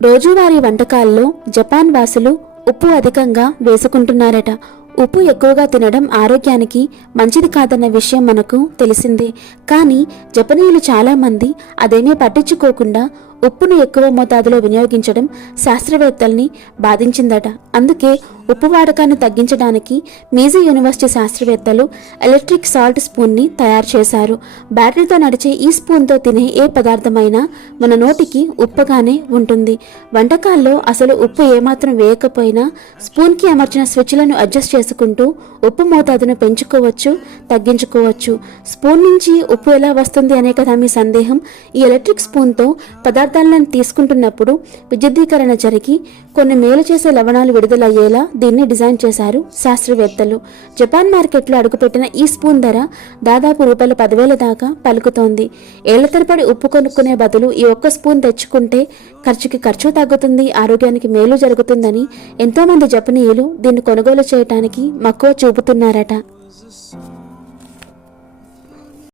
రోజువారీ వంటకాల్లో జపాన్ వాసులు ఉప్పు అధికంగా వేసుకుంటున్నారట. ఉప్పు ఎక్కువగా తినడం ఆరోగ్యానికి మంచిది కాదన్న విషయం మనకు తెలిసిందే. కానీ జపనీయులు చాలామంది అదేమీ పట్టించుకోకుండా ఉప్పును ఎక్కువ మోతాదులో వినియోగించడం శాస్త్రవేత్తల్ని బాధించిందట. అందుకే ఉప్పు వాడకాన్ని తగ్గించడానికి మీజీ యూనివర్సిటీ శాస్త్రవేత్తలు ఎలక్ట్రిక్ సాల్ట్ స్పూన్ని తయారు చేశారు. బ్యాటరీతో నడిచే ఈ స్పూన్తో తినే ఏ పదార్థమైనా మన నోటికి ఉప్పగానే ఉంటుంది. వంటకాల్లో అసలు ఉప్పు ఏమాత్రం వేయకపోయినా స్పూన్కి అమర్చిన స్విచ్లను అడ్జస్ట్ చేసుకుంటూ ఉప్పు మోతాదును పెంచుకోవచ్చు తగ్గించుకోవచ్చు. స్పూన్ నుంచి ఉప్పు ఎలా వస్తుంది అనే కదా మీ సందేహం. ఈ ఎలక్ట్రిక్ స్పూన్తో పదార్థాలను తీసుకుంటున్నప్పుడు విద్యుద్దీకరణ జరిగి కొన్ని మేలు చేసే లవణాలు విడుదలయ్యేలా దీన్ని డిజైన్ చేశారు శాస్త్రవేత్తలు. జపాన్ మార్కెట్లో అడుగుపెట్టిన ఈ స్పూన్ ధర దాదాపు రూపాయల పదివేల దాకా పలుకుతోంది. ఏళ్ళ తరబడి ఉప్పు కొనుక్కునే బదులు ఈ ఒక్క స్పూన్ తెచ్చుకుంటే ఖర్చుకి ఖర్చు తగ్గుతుంది ఆరోగ్యానికి మేలు జరుగుతుందని ఎంతోమంది జపనీయులు దీన్ని కొనుగోలు చేయటానికి మక్కువ చూపుతున్నారట.